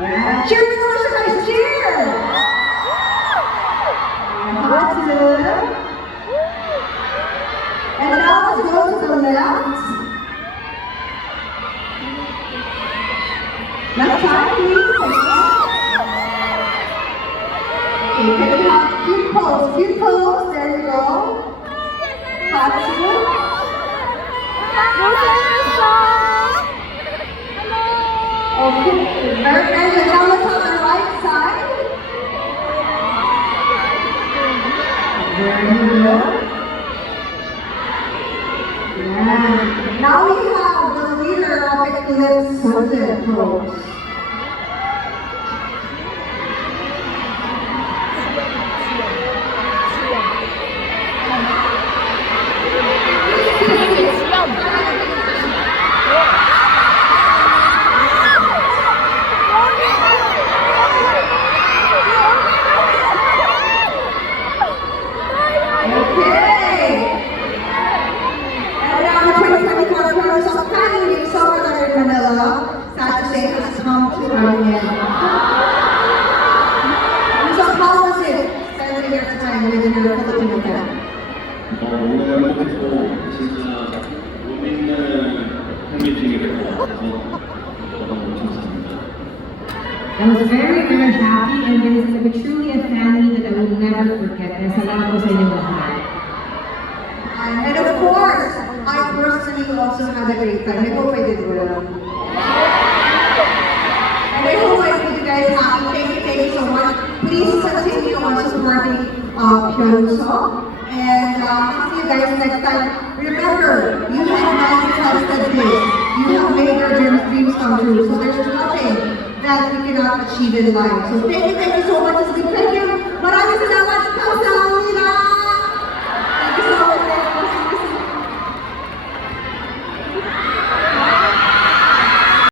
Yeah. Cheer nyo naman siya guys! Cheer! Hot two. And now let's go to the left. Left side, please. Okay, can we have cute pose? Cute pose. There you go. Hot two. Okay, very good. Now let's on the right side. There you go. Yeah. Now we have the leader of Eclipse Sunday Pros. 오늘 행복했고 진짜 재밌는 흥미 중에 될것 같아서 너무 재밌었습니다. I was very, very happy, and this is like truly a family that I will never forget. Salamat po sa inyong lahat. And of course, I personally also had a great time. I hope I did well. And I hope I made you guys happy. Thank you so much. Please continue on supporting Pyeongseok. And I'll see you guys next time. Remember, you have manifested this. You have made your dreams come true. So there's nothing that we cannot achieve in life. So thank you so much. Thank you.